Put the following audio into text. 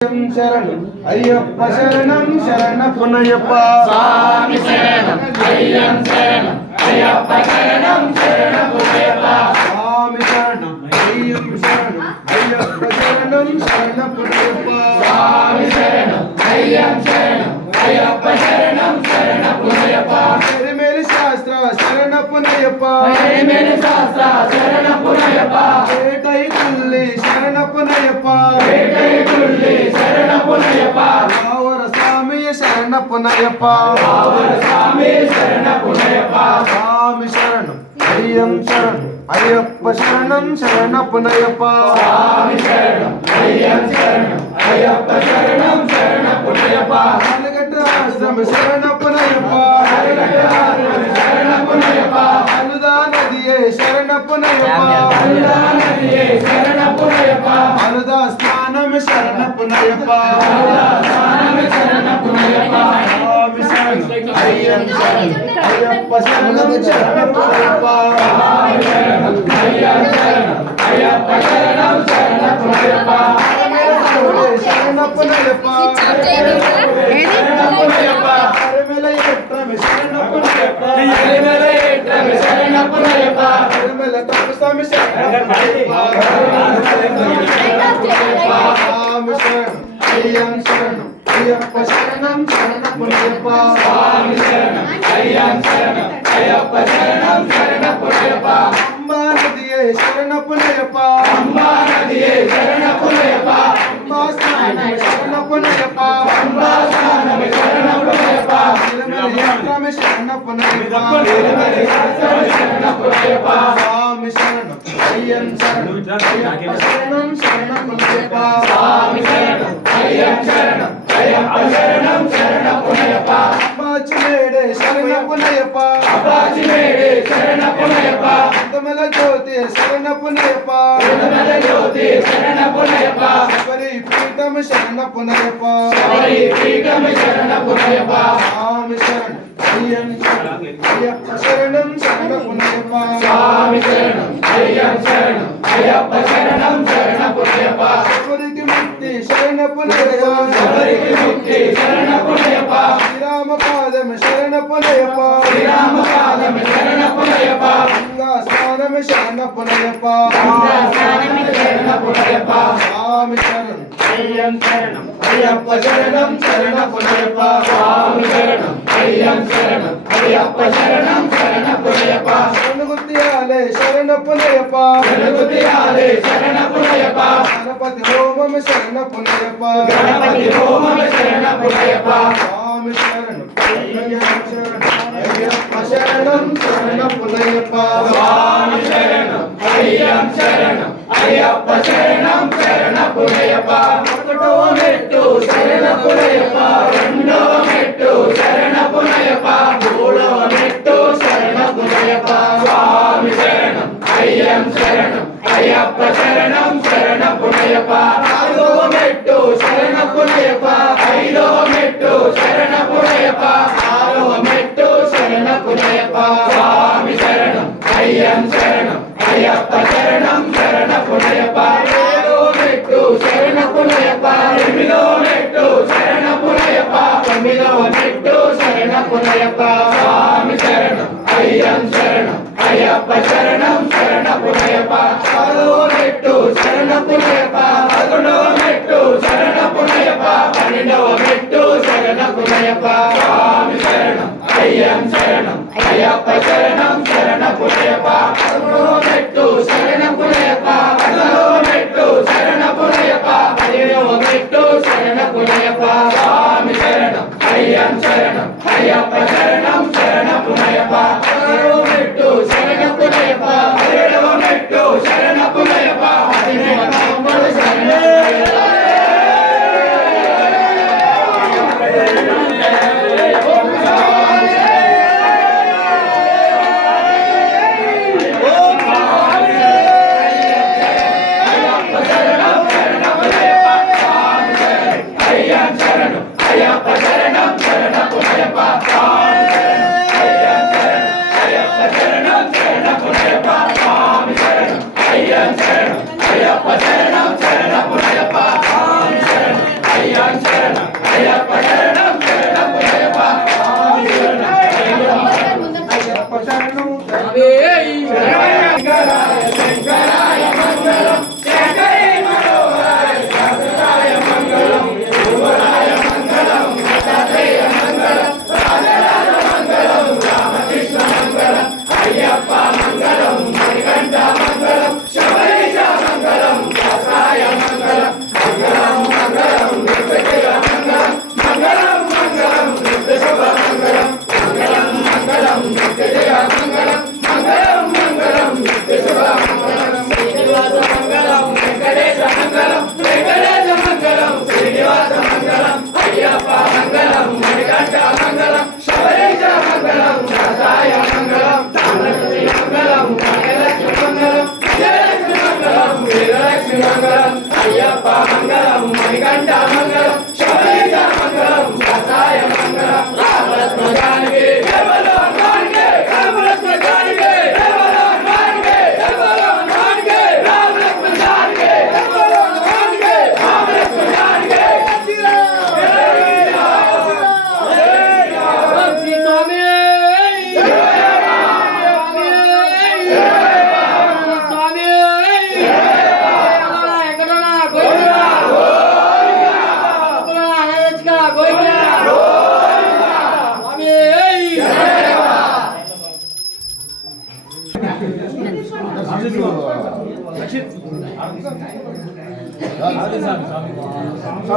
శరణం అయ్యప్ప శరణం శరణపునయ్యప్ప స్వామి శరణం అయ్యం శరణం అయ్యప్ప శరణం శరణపునయ్యప్ప స్వామి శరణం అయ్యం శరణం అయ్యప్ప శరణం శరణపునయ్యప్ప స్వామి శరణం అయ్యం శరణం అయ్యప్ప శరణం శరణపునయ్యప్ప ఎరిమేలి శాస్త్ర శరణపునయ్యప్ప ఎరిమేలి శాస్త్ర శరణపునయ్యప్ప ఏటై తుల్లి శరణపునయ్యప్ప ఏటై తుల్లి శరణపునయ్యప్ప ఆవర స్వామి శరణపునయ్యప్ప ఆవర స్వామి శరణపునయ్యప్ప స్వామి శరణం అయ్యం శరణం అయ్యప్ప శరణం శరణపునయ్యప్ప స్వామి శరణం అయ్యం శరణం అయ్యప్ప శరణం శరణపునయ్యప్ప అలగడ్డ ఆశ్రమ శరణపునయ్యప్ప శరణపునయ్యప్ప అనుదా నదియే శరణపునయ్యప్ప అనుదానదియే శరణపునయ్యప్ప అనుదా స్నానం శరణపునయ్యప్ప స్వామి శరణపునయ్యప్ప స్వామి శరణం అయ్యం శరణం అయ్యప్ప శరణం శరణపునయ్యప్ప అయ్యం శరణం అయ్యప్ప శరణం శరణపునయ్యప్ప శరణపునయ్యప్ప శరణపునయ్యప్ప అరమెల ఎట్రమి శరణపునయ్యప్ప అరిమలయేట్రమి శరణపునయ్యప్ప అరమెల తపస్వామి శరణపునయ్యప్ప స్వామి శరణం అయ్యం శరణం అయ్యప్ప శరణం శరణపునయ్యప్ప స్వామి శరణం అయ్యం శరణం అయ్యప్ప శరణం శరణపునయ్యప్ప అంబా నదియే శరణపునయ్యప్ప అంబా నదియే శరణపునయ్యప్ప అంబా స్నానం శరణపునయ్యప్ప అంబా స్నానమి శరణపునయ్యప్ప ఎట్రమి శరణపునయ్యప్ప శరణపునయ్యప్ప స్వామి శరణం అయ్యం శరణం అయ్యప్ప శరణం శరణపునయ్యప్ప స్వామి శరణం అయ్యం శరణం అయ్యప్ప శరణం శరణపునయ్యప్ప అమ్మాచినేడే శరణపునయ్యప్ప అపాచిమేడే శరణపునయ్యప్ప అంతమల జ్యోతి శరణపునయ్యప్ప ఉదమల జ్యోతి శరణపునయ్యప్ప శబరి పీఠం శరణపునయ్యప్ప శబరి పీఠమి శరణపునయ్యప్ప స్వామి శరణం అయ్యం శరణం అయ్యప్ప శరణం శరణపునయ్యప్ప స్వామి శరణం అయ్యం శరణం అయ్యప్ప శరణం శరణపునయ్యప్ప శబరికి ముక్తి శరణపునయ్యప్ప శబరికి ముక్తి శరణపునయ్యప్ప శ్రీరామ పాదం శరణపునయ్యప్ప శ్రీరామ పాదమి శరణపునయ్యప్ప గంగా స్నానం శరణపునయ్యప్ప గంగా స్నానమి శరణపునయ్యప్ప స్వామి శరణం అయ్యం శరణం అయ్యప్ప శరణం శరణపునయ్యప్ప స్వామి శరణం అయ్యం శరణం అయ్యప్ప శరణం శరణపునయ్యప్ప శరణగుత్యాలే శరణపునయ్యప్ప జనగుతియాలే శరణపునయ్యప్ప గణపతి హోమం శరణపునయ్యప్ప గణపతి హోమమి శరణపునయ్యప్ప స్వామి శరణం అయ్యప్ప శరణం శరణపునయ్యప్ప స్వామి శరణం అయ్యం శరణం అయ్యప్ప శరణం శరణపునయ్యప్ప ఒకటో మెట్టు శరణపునయ్యప్ప రెండో మెట్టు శరణపునయ్యప్ప మూడో మెట్టు శరణపునయ్యప్ప స్వామి శరణం అయ్యం శరణం అయ్యప్ప శరణం శరణపునయ్యప్ప నాలుగో మెట్టు శరణపునయ్యప్ప ఐదో మెట్టు శరణపునయ్యప్ప ఆరో మెట్టు శరణపునయ్యప్ప స్వామి శరణం అయ్యం శరణం అయ్యప్ప శరణం శరణపునయ్యప్ప ఏడో మెట్టు శరణపునయ్యప్ప ఎనిమిదో మెట్టు శరణపునయ్యప్ప తొమ్మిదో మెట్టు శరణపునయ్యప్ప స్వామి శరణం అయ్యం శరణం అయ్యప్ప శరణం శరణపునయ్యప్ప పదో మెట్టు శరణపునయ్యప్ప పదకొండవ మెట్టు శరణపునయ్యప్ప పన్నెండవ మెట్టు శరణపునయ్యప్ప స్వామి శరణం అయ్యం శరణం అయ్యప్ప శరణం శరణపునయ్యప్ప పదమూడవ మెట్టు శరణపునయ్యప్ప పదహారవ మెట్టు శరణపునయ్యప్ప పదిహేడవ మెట్టు శరణపునయ్యప్ప స్వామి శరణం అయ్యం శరణం అయ్యప్ప శరణం శరణపునయ్యప్ప పదహారవ మెట్టు శరణపునయ్యప్ప పదిహేడవ మెట్టు శరణపునయ్యప్ప పదిహేడవ శరణపునయ్యప్ప అయ్యప్ప శరణం అయ్యప్ప శరణం శరణపునయ్యప్ప సార్